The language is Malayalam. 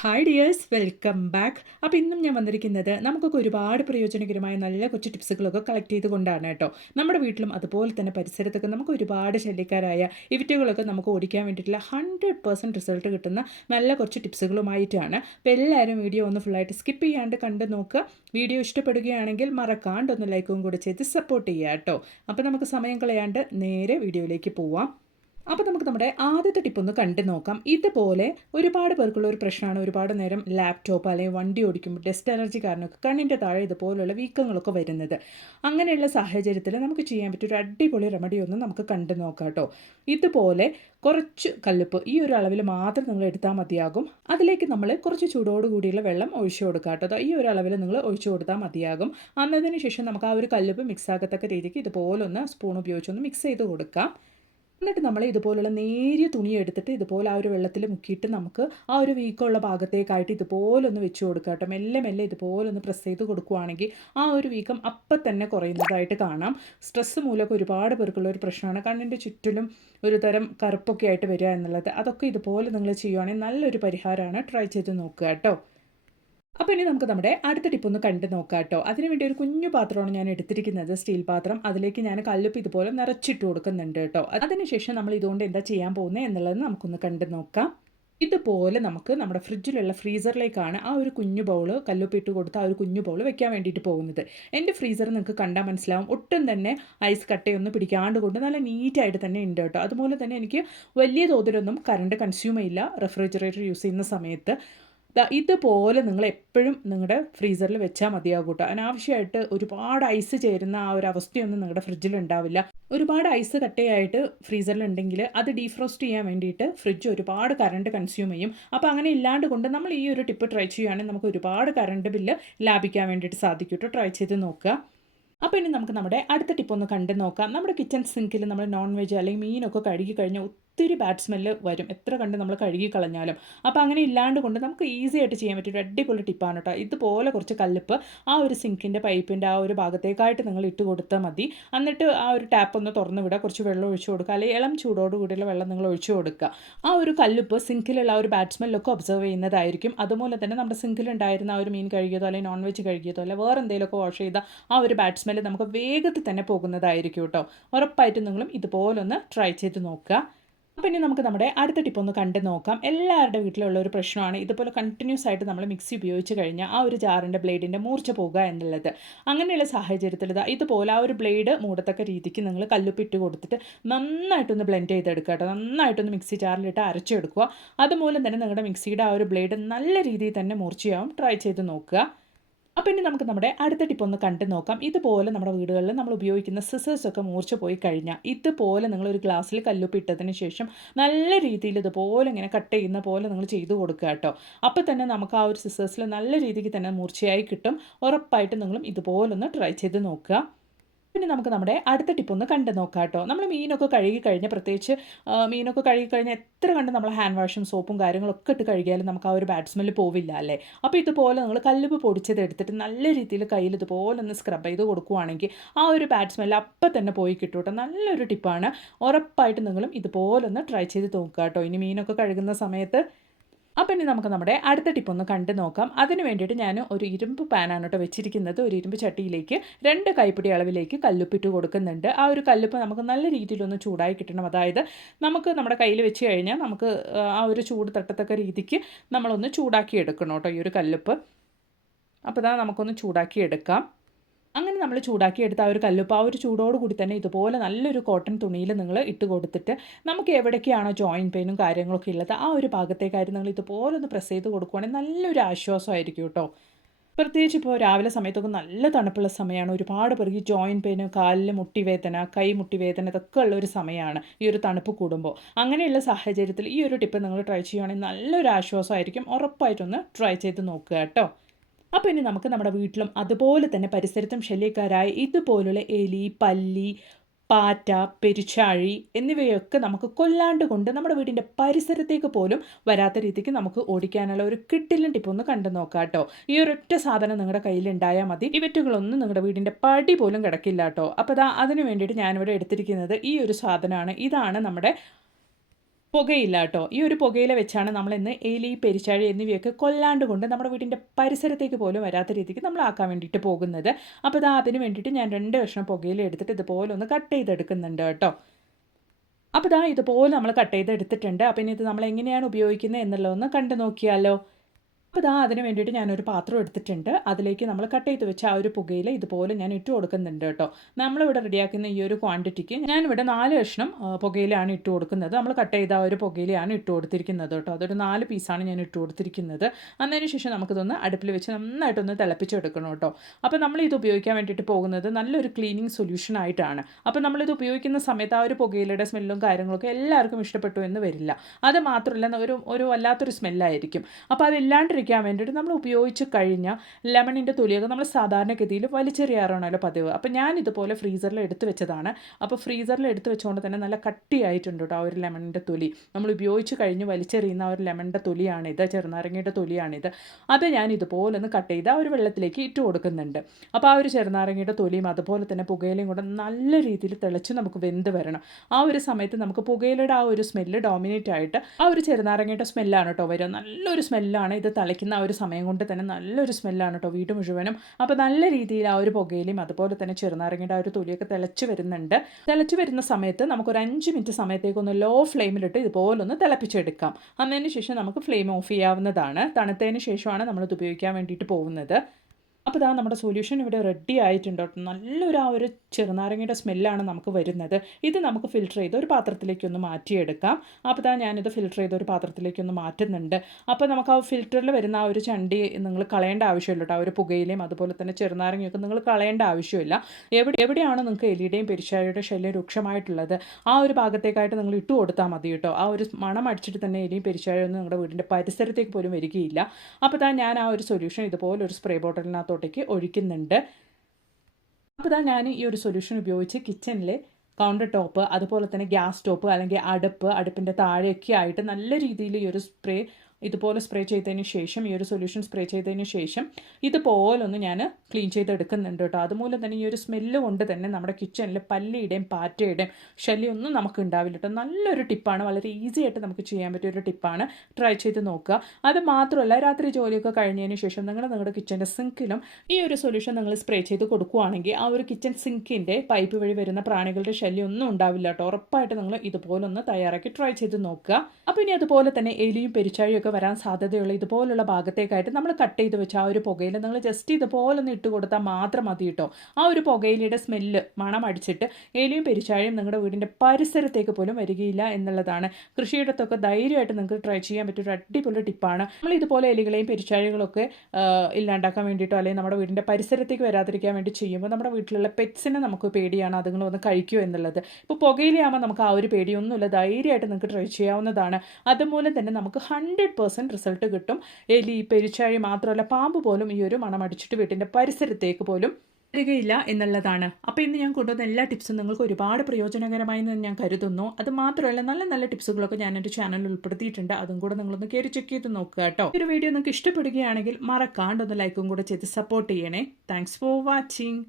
ഹായ് ഡിയേഴ്സ് വെൽക്കം ബാക്ക് അപ്പോൾ ഇന്നും ഞാൻ വന്നിരിക്കുന്നത് നമുക്കൊക്കെ ഒരുപാട് പ്രയോജനകരമായ നല്ല കൊച്ചു ടിപ്സുകളൊക്കെ കളക്ട് ചെയ്തുകൊണ്ടാണ് കേട്ടോ. നമ്മുടെ വീട്ടിലും അതുപോലെ തന്നെ പരിസരത്തൊക്കെ നമുക്ക് ഒരുപാട് ശല്യക്കാരായ ഇവിറ്റുകളൊക്കെ നമുക്ക് ഓടിക്കാൻ വേണ്ടിയിട്ടുള്ള ഹൺഡ്രഡ് പെർസെന്റ് റിസൾട്ട് കിട്ടുന്ന നല്ല കുറച്ച് ടിപ്സുകളുമായിട്ടാണ്. അപ്പോൾ എല്ലാവരും വീഡിയോ ഒന്ന് ഫുള്ളായിട്ട് സ്കിപ്പ് ചെയ്യാണ്ട് കണ്ട് നോക്കുക. വീഡിയോ ഇഷ്ടപ്പെടുകയാണെങ്കിൽ മറക്കാണ്ട് ഒന്ന് ലൈക്കും കൂടെ ചെയ്ത് സപ്പോർട്ട് ചെയ്യുക കേട്ടോ. അപ്പോൾ നമുക്ക് സമയം കളയാണ്ട് നേരെ വീഡിയോയിലേക്ക് പോവാം. അപ്പോൾ നമുക്ക് നമ്മുടെ ആദ്യത്തെ ടിപ്പ് ഒന്ന് കണ്ടു നോക്കാം. ഇതുപോലെ ഒരുപാട് പേർക്കുള്ള ഒരു പ്രശ്നമാണ്. ഒരുപാട് നേരം ലാപ്ടോപ്പ് അല്ലെങ്കിൽ വണ്ടി ഓടിക്കുമ്പോൾ ഡസ്റ്റ് അലർജി കാരണമൊക്കെ കണ്ണിന്റെ താഴെ ഇതുപോലുള്ള വീക്കങ്ങളൊക്കെ വരുന്നത്. അങ്ങനെയുള്ള സാഹചര്യത്തിൽ നമുക്ക് ചെയ്യാൻ പറ്റിയ ഒരു അടിപൊളി റെമഡി ഒന്ന് നമുക്ക് കണ്ടു നോക്കാം കേട്ടോ. ഇതുപോലെ കുറച്ച് കല്ലുപ്പ് ഈ ഒരു അളവിൽ മാത്രം നിങ്ങൾ എടുത്താൽ മതിയാകും. അതിലേക്ക് നമ്മൾ കുറച്ച് ചൂടോട് കൂടിയുള്ള വെള്ളം ഒഴിച്ചു കൊടുക്കുക കേട്ടോ. ഈ ഒരു അളവിൽ നിങ്ങൾ ഒഴിച്ചു കൊടുത്താൽ മതിയാകും. അന്നതിന് ശേഷം നമുക്ക് ആ ഒരു കല്ലുപ്പ് മിക്സ് ആകത്തക്ക രീതിക്ക് ഇതുപോലൊന്ന് സ്പൂൺ ഉപയോഗിച്ചൊന്ന് മിക്സ് ചെയ്ത് കൊടുക്കാം. എന്നിട്ട് നമ്മൾ ഇതുപോലുള്ള നേരിയ തുണി എടുത്തിട്ട് ഇതുപോലെ ആ ഒരു വെള്ളത്തിൽ മുക്കിയിട്ട് നമുക്ക് ആ ഒരു വീക്കമുള്ള ഭാഗത്തേക്കായിട്ട് ഇതുപോലെ ഒന്ന് വെച്ച് കൊടുക്കുക കേട്ടോ മെല്ലെ മെല്ലെ ഇതുപോലെ ഒന്ന് പ്രസ് ചെയ്ത് കൊടുക്കുകയാണെങ്കിൽ ആ ഒരു വീക്കം അപ്പം തന്നെ കുറയുന്നതായിട്ട് കാണാം. സ്ട്രെസ്സ് മൂലമൊക്കെ ഒരുപാട് പേർക്കുള്ള ഒരു പ്രശ്നമാണ്. കണ്ണിന്റെ ചുറ്റിലും ഒരു തരം കറുപ്പൊക്കെ ആയിട്ട് വരിക എന്നുള്ളത്. അതൊക്കെ ഇതുപോലെ നിങ്ങൾ ചെയ്യുവാണെങ്കിൽ നല്ലൊരു പരിഹാരമാണ്. ട്രൈ ചെയ്ത് നോക്കുക കേട്ടോ അപ്പോൾ ഇനി നമുക്ക് നമ്മുടെ അടുത്ത ടിപ്പ് ഒന്ന് കണ്ടു നോക്കാം കേട്ടോ അതിനുവേണ്ടി ഒരു കുഞ്ഞു പാത്രമാണ് ഞാൻ എടുത്തിരിക്കുന്നത് സ്റ്റീൽ പാത്രം. അതിലേക്ക് ഞാൻ കല്ലുപ്പ് ഇതുപോലെ നിറച്ചിട്ട് കൊടുക്കുന്നുണ്ട് കേട്ടോ അതിനുശേഷം നമ്മൾ ഇതുകൊണ്ട് എന്താ ചെയ്യാൻ പോകുന്നത് എന്നുള്ളത് നമുക്കൊന്ന് കണ്ടു നോക്കാം. ഇതുപോലെ നമുക്ക് നമ്മുടെ ഫ്രിഡ്ജിലുള്ള ഫ്രീസറിലേക്കാണ് ആ ഒരു കുഞ്ഞു ബൗൾ കല്ലുപ്പിട്ട് കൊടുത്ത് ആ ഒരു കുഞ്ഞു ബൗൾ വെക്കാൻ വേണ്ടിയിട്ട് പോകുന്നത്. എന്റെ ഫ്രീസർ നിങ്ങൾക്ക് കണ്ടാൽ മനസ്സിലാവും. ഒട്ടും തന്നെ ഐസ് കട്ടയൊന്നും പിടിക്കാണ്ട് കൊണ്ട് നല്ല നീറ്റായിട്ട് തന്നെ ഉണ്ട് കേട്ടോ അതുപോലെ തന്നെ എനിക്ക് വലിയ തോതിലൊന്നും കറണ്ട് കൺസ്യൂം ചെയ്യില്ല. റെഫ്രിജറേറ്റർ യൂസ് ചെയ്യുന്ന സമയത്ത്. ഇതുപോലെ നിങ്ങൾ എപ്പോഴും നിങ്ങളുടെ ഫ്രീസറിൽ വെച്ചാൽ മതിയാകും കേട്ടോ അനാവശ്യമായിട്ട് ഒരുപാട് ഐസ് ചേരുന്ന ആ ഒരു അവസ്ഥയൊന്നും നിങ്ങളുടെ ഫ്രിഡ്ജിൽ ഉണ്ടാവില്ല. ഒരുപാട് ഐസ് കട്ടയായിട്ട് ഫ്രീസറിലുണ്ടെങ്കിൽ അത് ഡീഫ്രോസ്റ്റ് ചെയ്യാൻ വേണ്ടിയിട്ട് ഫ്രിഡ്ജ് ഒരുപാട് കറണ്ട് കൺസ്യൂം ചെയ്യും. അപ്പോൾ അങ്ങനെ ഇല്ലാണ്ട് കൊണ്ട് നമ്മൾ ഈ ഒരു ടിപ്പ് ട്രൈ ചെയ്യുകയാണെങ്കിൽ നമുക്ക് ഒരുപാട് കറണ്ട് ബില്ല് ലാഭിക്കാൻ വേണ്ടിയിട്ട് സാധിക്കും കേട്ടോ ട്രൈ ചെയ്ത് നോക്കുക. അപ്പോൾ ഇനി നമുക്ക് നമ്മുടെ അടുത്ത ടിപ്പ് ഒന്ന് കണ്ടു നോക്കാം. നമ്മുടെ കിച്ചൺ സിങ്കിൽ നമ്മൾ നോൺ വെജ് അല്ലെങ്കിൽ മീനൊക്കെ കഴുകി കഴിഞ്ഞാൽ ഒത്തിരി ബാഡ് സ്മെല്ല് വരും. എത്ര കണ്ട് നമ്മൾ കഴുകി കളഞ്ഞാലും. അപ്പോൾ അങ്ങനെ ഇല്ലാണ്ട് കൊണ്ട് നമുക്ക് ഈസി ആയിട്ട് ചെയ്യാൻ പറ്റിയ ഒരു അടിപൊളി ടിപ്പാണ് കേട്ടോ ഇതുപോലെ കുറച്ച് കല്ലുപ്പ് ആ ഒരു സിങ്കിന്റെ പൈപ്പിന്റെ ആ ഒരു ഭാഗത്തേക്കായിട്ട് നിങ്ങൾ ഇട്ട് കൊടുത്താൽ മതി. എന്നിട്ട് ആ ഒരു ടാപ്പ് ഒന്ന് തുറന്ന് വിടുക കുറച്ച് വെള്ളം ഒഴിച്ചു കൊടുക്കുക. അല്ലെങ്കിൽ ഇളം ചൂടോട് കൂടിയുള്ള വെള്ളം നിങ്ങൾ ഒഴിച്ചു കൊടുക്കുക. ആ ഒരു കല്ലുപ്പ് സിങ്കിലുള്ള ആ ഒരു ബാഡ് സ്മെല്ലൊക്കെ ഒബ്സർവ് ചെയ്യുന്നതായിരിക്കും. അതുപോലെ തന്നെ നമ്മുടെ സിങ്കിലുണ്ടായിരുന്ന ആ ഒരു മീൻ കഴുകിയതോ അല്ലെങ്കിൽ നോൺ വെജ് കഴുകിയതോ അല്ലെങ്കിൽ വേറെ എന്തെങ്കിലുമൊക്കെ വാഷ് ചെയ്ത ആ ഒരു ബാഡ് സ്മെല്ല് നമുക്ക് വേഗത്തിൽ തന്നെ പോകുന്നതായിരിക്കും കേട്ടോ ഉറപ്പായിട്ടും നിങ്ങളും ഇതുപോലൊന്ന് ട്രൈ ചെയ്ത് നോക്കുക. ഇനി നമുക്ക് നമ്മുടെ അടുത്ത ടിപ്പ് ഒന്ന് കണ്ട് നോക്കാം. എല്ലാവരുടെ വീട്ടിലുള്ള ഒരു പ്രശ്നമാണ് ഇതുപോലെ കണ്ടിന്യൂസ് ആയിട്ട് നമ്മൾ മിക്സി ഉപയോഗിച്ച് കഴിഞ്ഞാൽ ആ ഒരു ജാറിന്റെ ബ്ലേഡിന്റെ മൂർച്ച പോകുക എന്നുള്ളത്. അങ്ങനെയുള്ള സാഹചര്യത്തിൽ ഇതാ ഇതുപോലെ ആ ഒരു ബ്ലേഡ് മൂടത്തക്ക രീതിക്ക് നിങ്ങൾ കല്ലുപ്പിട്ട് കൊടുത്തിട്ട് നന്നായിട്ടൊന്ന് ബ്ലെൻഡ് ചെയ്തെടുക്കുക കേട്ടോ. നന്നായിട്ടൊന്ന് മിക്സി ജാറിലിട്ട് അരച്ചെടുക്കുക. അതുമൂലം തന്നെ നിങ്ങളുടെ മിക്സിയുടെ ആ ഒരു ബ്ലേഡ് നല്ല രീതിയിൽ തന്നെ മൂർച്ചയാവും. ട്രൈ ചെയ്ത് നോക്കുക. അപ്പോൾ ഇനി നമുക്ക് നമ്മുടെ അടുത്ത ടിപ്പ് ഒന്ന് കണ്ടു നോക്കാം. ഇതുപോലെ നമ്മുടെ വീടുകളിൽ നമ്മൾ ഉപയോഗിക്കുന്ന സിസേഴ്സ് ഒക്കെ മൂർച്ച പോയി കഴിഞ്ഞാൽ ഇതുപോലെ നിങ്ങൾ ഒരു ഗ്ലാസ്സിൽ കല്ലുപ്പ് ഇട്ടതിന് ശേഷം നല്ല രീതിയിൽ ഇതുപോലെ ഇങ്ങനെ കട്ട് ചെയ്യുന്ന പോലെ നിങ്ങൾ ചെയ്തു കൊടുക്കുക കേട്ടോ. അപ്പോൾ തന്നെ നമുക്ക് ആ ഒരു സിസേഴ്സിൽ നല്ല രീതിക്ക് തന്നെ മൂർച്ചയായി കിട്ടും. ഉറപ്പായിട്ടും നിങ്ങളും ഇതുപോലൊന്ന് ട്രൈ ചെയ്ത് നോക്കുക. പിന്നെ നമുക്ക് നമ്മുടെ അടുത്ത ടിപ്പ് ഒന്ന് കണ്ടു നോക്കാം കേട്ടോ. നമ്മൾ മീനൊക്കെ കഴുകി കഴിഞ്ഞ് പ്രത്യേകിച്ച് മീനൊക്കെ കഴുകി കഴിഞ്ഞാൽ എത്ര കണ്ട് നമ്മൾ ഹാൻഡ് വാഷും സോപ്പും കാര്യങ്ങളൊക്കെ ഇട്ട് കഴുകിയാലും നമുക്ക് ആ ഒരു ബാഡ് സ്മെല്ല് പോവില്ല അല്ലേ? അപ്പോൾ ഇതുപോലെ നിങ്ങൾ കല്ലുപ്പ് പൊടിച്ചത് എടുത്തിട്ട് നല്ല രീതിയിൽ കയ്യിൽ ഇതുപോലെ ഒന്ന് സ്ക്രബ് ചെയ്ത് കൊടുക്കുവാണെങ്കിൽ ആ ഒരു ബാഡ് സ്മെല്ല് അപ്പം തന്നെ പോയി കിട്ടും കേട്ടോ. നല്ലൊരു ടിപ്പാണ് ഉറപ്പായിട്ട് നിങ്ങളും ഇതുപോലൊന്ന് ട്രൈ ചെയ്ത് നോക്കുക കേട്ടോ. ഇനി മീനൊക്കെ കഴുകുന്ന സമയത്ത് അപ്പം ഇനി നമുക്ക് നമ്മുടെ അടുത്ത ടിപ്പ് ഒന്ന് കണ്ടു നോക്കാം. അതിന് വേണ്ടിയിട്ട് ഞാൻ ഒരു ഇരുമ്പ് പാനാണ് കേട്ടോ വെച്ചിരിക്കുന്നത്. ഒരു ഇരുമ്പ് ചട്ടിയിലേക്ക് രണ്ട് കൈപ്പിടി അളവിലേക്ക് കല്ലുപ്പിട്ട് കൊടുക്കുന്നുണ്ട്. ആ ഒരു കല്ലുപ്പ് നമുക്ക് നല്ല രീതിയിലൊന്ന് ചൂടായി കിട്ടണം. അതായത് നമുക്ക് നമ്മുടെ കയ്യിൽ വെച്ച് കഴിഞ്ഞാൽ നമുക്ക് ആ ഒരു ചൂട് തട്ടത്തക്ക രീതിക്ക് നമ്മളൊന്ന് ചൂടാക്കി എടുക്കണം കേട്ടോ ഈ ഒരു കല്ലുപ്പ്. അപ്പോൾ ഇതാ നമുക്കൊന്ന് ചൂടാക്കി എടുക്കാം. അങ്ങനെ നമ്മൾ ചൂടാക്കിയെടുത്ത് ആ ഒരു കല്ലുപ്പ് ആ ഒരു ചൂടോട് കൂടി തന്നെ ഇതുപോലെ നല്ലൊരു കോട്ടൺ തുണിയിൽ നിങ്ങൾ ഇട്ട് കൊടുത്തിട്ട് നമുക്ക് എവിടേക്കാണോ ജോയിൻ പെയിനും കാര്യങ്ങളൊക്കെ ഉള്ളത് ആ ഒരു ഭാഗത്തേക്കായിരുന്നു നിങ്ങൾ ഇതുപോലെ ഒന്ന് പ്രസ് ചെയ്ത് കൊടുക്കുവാണെങ്കിൽ നല്ലൊരു ആശ്വാസമായിരിക്കും കേട്ടോ. പ്രത്യേകിച്ച് ഇപ്പോൾ രാവിലെ സമയത്തൊക്കെ നല്ല തണുപ്പുള്ള സമയമാണ്. ഒരുപാട് പേർക്ക് ജോയിൻ പെയിന് കാലിൽ മുട്ടിവേദന കൈ മുട്ടിവേദന ഇതൊക്കെ ഉള്ള ഒരു സമയമാണ് ഈ ഒരു തണുപ്പ് കൂടുമ്പോൾ. അങ്ങനെയുള്ള സാഹചര്യത്തിൽ ഈ ഒരു ടിപ്പ് നിങ്ങൾ ട്രൈ ചെയ്യുകയാണെങ്കിൽ നല്ലൊരു ആശ്വാസമായിരിക്കും. ഉറപ്പായിട്ടൊന്ന് ട്രൈ ചെയ്ത് നോക്കുക കേട്ടോ. അപ്പോൾ ഇനി നമുക്ക് നമ്മുടെ വീട്ടിലും അതുപോലെ തന്നെ പരിസരത്തും ശല്യക്കാരായ ഇതുപോലുള്ള എലി പല്ലി പാറ്റ പെരിച്ചാഴി എന്നിവയൊക്കെ നമുക്ക് കൊല്ലാണ്ട് കൊണ്ട് നമ്മുടെ വീടിന്റെ പരിസരത്തേക്ക് പോലും വരാത്ത രീതിക്ക് നമുക്ക് ഓടിക്കാനുള്ള ഒരു കിട്ടിലും ടിപ്പ് ഒന്ന് കണ്ടു നോക്കാം കേട്ടോ. ഈ ഒരൊറ്റ സാധനം നിങ്ങളുടെ കയ്യിൽ ഉണ്ടായാൽ മതി. ഇവറ്റുകളൊന്നും നിങ്ങളുടെ വീടിന്റെ പടി പോലും കിടക്കില്ല കേട്ടോ. അപ്പോൾ അതാ അതിന് വേണ്ടിയിട്ട് ഞാനിവിടെ എടുത്തിരിക്കുന്നത് ഈ ഒരു സാധനമാണ്. ഇതാണ് നമ്മുടെ പുകയില്ല കേട്ടോ. ഈ ഒരു പുകയില വെച്ചാണ് നമ്മൾ ഇന്ന് എലി പെരിച്ചാഴി എന്നിവയൊക്കെ കൊല്ലാണ്ട് കൊണ്ട് നമ്മുടെ വീടിന്റെ പരിസരത്തേക്ക് പോലും വരാത്ത രീതിക്ക് നമ്മൾ ആക്കാൻ വേണ്ടിയിട്ട് പോകുന്നത്. അപ്പോൾ ഇതാ അതിന് വേണ്ടിയിട്ട് ഞാൻ രണ്ട് കഷ്ണം പുകയില എടുത്തിട്ട് ഇതുപോലെ ഒന്ന് കട്ട് ചെയ്തെടുക്കുന്നുണ്ട് കേട്ടോ. അപ്പോൾ ഇതാ ഇതുപോലെ നമ്മൾ കട്ട് ചെയ്തെടുത്തിട്ടുണ്ട്. അപ്പോൾ ഇനി ഇത് നമ്മൾ എങ്ങനെയാണ് ഉപയോഗിക്കുന്നത് എന്നുള്ളതൊന്ന് കണ്ടു നോക്കിയാലോ. അപ്പോൾ ഇതാ അതിന് വേണ്ടിയിട്ട് ഞാനൊരു പാത്രം എടുത്തിട്ടുണ്ട്. അതിലേക്ക് നമ്മൾ കട്ട് ചെയ്ത് വെച്ച ആ ഒരു പുകയിൽ ഇതുപോലെ ഞാൻ ഇട്ട് കൊടുക്കുന്നുണ്ട് കേട്ടോ. നമ്മളിവിടെ റെഡിയാക്കുന്ന ഈ ഒരു ക്വാണ്ടിറ്റിക്ക് ഞാനിവിടെ നാല് കഷ്ണം പുകയിലാണ് ഇട്ട് കൊടുക്കുന്നത്. നമ്മൾ കട്ട് ചെയ്ത ആ ഒരു പുകയിലാണ് ഇട്ട് കൊടുത്തിരിക്കുന്നത് കേട്ടോ. അതൊരു നാല് പീസാണ് ഞാൻ ഇട്ട് കൊടുത്തിരിക്കുന്നത്. അതിന് ശേഷം നമുക്കിതൊന്ന് അടുപ്പിൽ വെച്ച് നന്നായിട്ടൊന്ന് തിളപ്പിച്ചെടുക്കണം കേട്ടോ. അപ്പോൾ നമ്മൾ ഇത് ഉപയോഗിക്കാൻ വേണ്ടിയിട്ട് പോകുന്നത് നല്ലൊരു ക്ലീനിങ് സൊല്യൂഷൻ ആയിട്ടാണ്. അപ്പോൾ നമ്മളിത് ഉപയോഗിക്കുന്ന സമയത്ത് ആ ഒരു പുകയിലയുടെ സ്മെല്ലും കാര്യങ്ങളൊക്കെ എല്ലാവർക്കും ഇഷ്ടപ്പെട്ടു എന്ന് വരില്ല. അത് മാത്രമല്ല ഒരു ഒരു വല്ലാത്തൊരു സ്മെല്ലായിരിക്കും അപ്പോൾ അതില്ലാണ്ടിരിക്കാൻ വേണ്ടിയിട്ട് നമ്മൾ ഉപയോഗിച്ച് കഴിഞ്ഞാൽ ലെമണിന്റെ തൊലിയൊക്കെ നമ്മൾ സാധാരണഗതിയിൽ വലിച്ചെറിയാറാണല്ലോ പതിവ്. അപ്പോൾ ഞാൻ ഇതുപോലെ ഫ്രീസറിൽ എടുത്തു വെച്ചതാണ്. അപ്പോൾ ഫ്രീസറിൽ എടുത്തു വെച്ചുകൊണ്ട് തന്നെ നല്ല കട്ടിയായിട്ടുണ്ട് കേട്ടോ ആ ഒരു ലെമണിന്റെ തൊലി. നമ്മൾ ഉപയോഗിച്ച് കഴിഞ്ഞ് വലിച്ചെറിയുന്ന ആ ഒരു ലെമണിന്റെ തൊലിയാണിത് ചെറുനാരങ്ങയുടെ തൊലിയാണിത്. അത് ഞാൻ ഇതുപോലെ ഒന്ന് കട്ട് ചെയ്ത് ആ ഒരു വെള്ളത്തിലേക്ക് ഇട്ട് കൊടുക്കുന്നുണ്ട്. അപ്പോൾ ആ ഒരു ചെറുനാരങ്ങയുടെ തൊലിയും അതുപോലെ തന്നെ പുകയിലയും കൂടെ നല്ല രീതിയിൽ തിളച്ച് നമുക്ക് വെന്ത് വരണം. ആ ഒരു സമയത്ത് നമുക്ക് പുകയിലയുടെ ആ ഒരു സ്മെല്ല് ഡോമിനേറ്റ് ആയിട്ട് ആ ഒരു ചെറുനാരങ്ങയുടെ സ്മെല്ലാണ് കേട്ടോ വരിക. നല്ലൊരു സ്മെല്ലാണ് ഇത് തിളയ്ക്കുന്ന ആ ഒരു സമയം കൊണ്ട് തന്നെ നല്ലൊരു സ്മെല്ലാണ് കേട്ടോ വീട് മുഴുവനും. അപ്പോൾ നല്ല രീതിയിൽ ആ ഒരു പുകയിലും അതുപോലെ തന്നെ ചെറുനാരങ്ങയുടെ ആ ഒരു തൊലിയൊക്കെ തിളച്ച് വരുന്നുണ്ട്. തിളച്ച് വരുന്ന സമയത്ത് നമുക്കൊരു അഞ്ച് മിനിറ്റ് സമയത്തേക്കൊന്ന് ലോ ഫ്ലെയിമിലിട്ട് ഇതുപോലൊന്ന് തിളപ്പിച്ചെടുക്കാം. അന്നതിന് ശേഷം നമുക്ക് ഫ്ലെയിം ഓഫ് ചെയ്യാവുന്നതാണ്. തണുത്തതിന് ശേഷമാണ് നമ്മളിത് ഉപയോഗിക്കാൻ വേണ്ടിയിട്ട് പോകുന്നത്. അപ്പോൾ ഇതാ നമ്മുടെ സൊല്യൂഷൻ ഇവിടെ റെഡി ആയിട്ടുണ്ട് കേട്ടോ. നല്ലൊരു ആ ഒരു ചെറുനാരങ്ങയുടെ സ്മെല്ലാണ് നമുക്ക് വരുന്നത്. ഇത് നമുക്ക് ഫിൽറ്റർ ചെയ്ത് ഒരു പാത്രത്തിലേക്കൊന്ന് മാറ്റിയെടുക്കാം. അപ്പോൾ ഇതാ ഞാനിത് ഫിൽറ്റർ ചെയ്ത് ഒരു പാത്രത്തിലേക്കൊന്ന് മാറ്റുന്നുണ്ട്. അപ്പോൾ നമുക്ക് ആ ഫിൽറ്ററിൽ വരുന്ന ആ ഒരു ചണ്ടി നിങ്ങൾ കളയേണ്ട ആവശ്യമില്ല കേട്ടോ. ആ ഒരു പുകയിലയും അതുപോലെ തന്നെ ചെറുനാരങ്ങയൊക്കെ നിങ്ങൾ കളയേണ്ട ആവശ്യമില്ല. എവിടെ എവിടെയാണ് നിങ്ങൾക്ക് എലിയുടെയും പെരിശാഴിയുടെ ശല്യം രൂക്ഷമായിട്ടുള്ളത്? ആ ഒരു ഭാഗത്തേക്കായിട്ട് നിങ്ങൾ ഇട്ട് കൊടുത്താൽ മതി കേട്ടോ. ആ ഒരു മണം അടിച്ചിട്ട് തന്നെ എലിയും പെരിശാരിയൊന്നും നിങ്ങളുടെ വീടിന്റെ പരിസരത്തേക്ക് പോലും വരികയില്ല. അപ്പോൾ ഇതാ ഞാൻ ആ ഒരു സൊല്യൂഷൻ ഇതുപോലെ ഒരു സ്പ്രേ ബോട്ടിലിനകത്തോട്ടേക്ക് ഒഴിക്കുന്നുണ്ട്. അപ്പോൾ ഇതാ ഞാൻ ഈ ഒരു സൊല്യൂഷൻ ഉപയോഗിച്ച് കിച്ചണിൽ കൗണ്ടർ ടോപ്പ് അതുപോലെ തന്നെ ഗ്യാസ് ടോപ്പ് അല്ലെങ്കിൽ അടുപ്പ് അടുപ്പിന്റെ താഴെയൊക്കെ ആയിട്ട് നല്ല രീതിയിൽ ഈ ഒരു സ്പ്രേ ഇതുപോലെ സ്പ്രേ ചെയ്തതിന് ശേഷം ഈ ഒരു സൊല്യൂഷൻ സ്പ്രേ ചെയ്തതിന് ശേഷം ഇതുപോലൊന്ന് ഞാൻ ക്ലീൻ ചെയ്തെടുക്കുന്നുണ്ട് കേട്ടോ. അതുമൂലം തന്നെ ഈ ഒരു സ്മെല്ല് കൊണ്ട് തന്നെ നമ്മുടെ കിച്ചണിൽ പല്ലിയുടെയും പാറ്റയുടെയും ശല്യം ഒന്നും നമുക്ക് ഉണ്ടാവില്ല കേട്ടോ. നല്ലൊരു ടിപ്പാണ് വളരെ ഈസി ആയിട്ട് നമുക്ക് ചെയ്യാൻ പറ്റിയ ഒരു ടിപ്പാണ് ട്രൈ ചെയ്ത് നോക്കുക. അത് മാത്രമല്ല രാത്രി ജോലിയൊക്കെ കഴിഞ്ഞതിന് ശേഷം നിങ്ങൾ നിങ്ങളുടെ കിച്ചന്റെ സിങ്കിലും ഈ ഒരു സൊല്യൂഷൻ നിങ്ങൾ സ്പ്രേ ചെയ്ത് കൊടുക്കുകയാണെങ്കിൽ ആ ഒരു കിച്ചൺ സിങ്കിന്റെ പൈപ്പ് വഴി വരുന്ന പ്രാണികളുടെ ശല്യം ഒന്നും ഉണ്ടാവില്ല കേട്ടോ. ഉറപ്പായിട്ട് നിങ്ങൾ ഇതുപോലൊന്ന് തയ്യാറാക്കി ട്രൈ ചെയ്ത് നോക്കുക. അപ്പോൾ ഇനി അതുപോലെ തന്നെ എലിയും പെരിച്ചാഴിയും ഒക്കെ വരാൻ സാധ്യതയുള്ള ഇതുപോലുള്ള ഭാഗത്തേക്കായിട്ട് നമ്മൾ കട്ട് ചെയ്ത് വെച്ച ആ ഒരു പുകയിൽ നിങ്ങൾ ജസ്റ്റ് ഇതുപോലൊന്ന് ഇട്ട് കൊടുത്താൽ മാത്രം മതി കേട്ടോ. ആ ഒരു പുകയിലയുടെ സ്മെല്ല് മണം അടിച്ചിട്ട് എലിയും പെരിച്ചാഴിയും നിങ്ങളുടെ വീടിന്റെ പരിസരത്തേക്ക് പോലും വരികയില്ല എന്നുള്ളതാണ്. കൃഷിയിടത്തൊക്കെ ധൈര്യമായിട്ട് നിങ്ങൾക്ക് ട്രൈ ചെയ്യാൻ പറ്റിയ ഒരു അടിപൊളി ടിപ്പാണ് നമ്മൾ ഇതുപോലെ എലികളെയും പെരിച്ചാഴികളൊക്കെ ഇല്ലാണ്ടാക്കാൻ വേണ്ടിയിട്ടോ അല്ലെങ്കിൽ നമ്മുടെ വീടിന്റെ പരിസരത്തേക്ക് വരാതിരിക്കാൻ വേണ്ടി ചെയ്യുമ്പോൾ നമ്മുടെ വീട്ടിലുള്ള പെറ്റ്സിനെ നമുക്ക് പേടിയാണ് അതുങ്ങൾ വന്ന് കഴിക്കുമോ എന്നുള്ളത്. ഇപ്പോൾ പുകയിലയാകുമ്പോൾ നമുക്ക് ആ ഒരു പേടിയൊന്നുമില്ല. ധൈര്യമായിട്ട് നിങ്ങൾക്ക് ട്രൈ ചെയ്യാവുന്നതാണ്. അതുമൂലം തന്നെ നമുക്ക് ഹൺഡ്രഡ് പെർസെന്റ് റിസൾട്ട് കിട്ടും. എലി പെരിച്ചാഴി മാത്രമല്ല പാമ്പ് പോലും ഈ ഒരു മണമടിച്ചിട്ട് വീട്ടിന്റെ പരിസരത്തേക്ക് പോലും വരികയില്ല എന്നുള്ളതാണ്. അപ്പോൾ ഇന്ന് ഞാൻ കൊണ്ടുവന്ന എല്ലാ ടിപ്സും നിങ്ങൾക്ക് ഒരുപാട് പ്രയോജനകരമായി എന്ന് ഞാൻ കരുതുന്നു. അത് മാത്രമല്ല നല്ല നല്ല ടിപ്സുകളൊക്കെ ഞാൻ എന്റെ ചാനലിൽ ഉൾപ്പെടുത്തിയിട്ടുണ്ട്. അതും കൂടെ നിങ്ങളൊന്ന് കയറി ചെക്ക് ചെയ്ത് നോക്കുക കേട്ടോ. ഒരു വീഡിയോ നിങ്ങൾക്ക് ഇഷ്ടപ്പെടുകയാണെങ്കിൽ മറക്കാണ്ട് ഒന്ന് ലൈക്കും കൂടെ ചെയ്ത് സപ്പോർട്ട് ചെയ്യണേ. Thanks for watching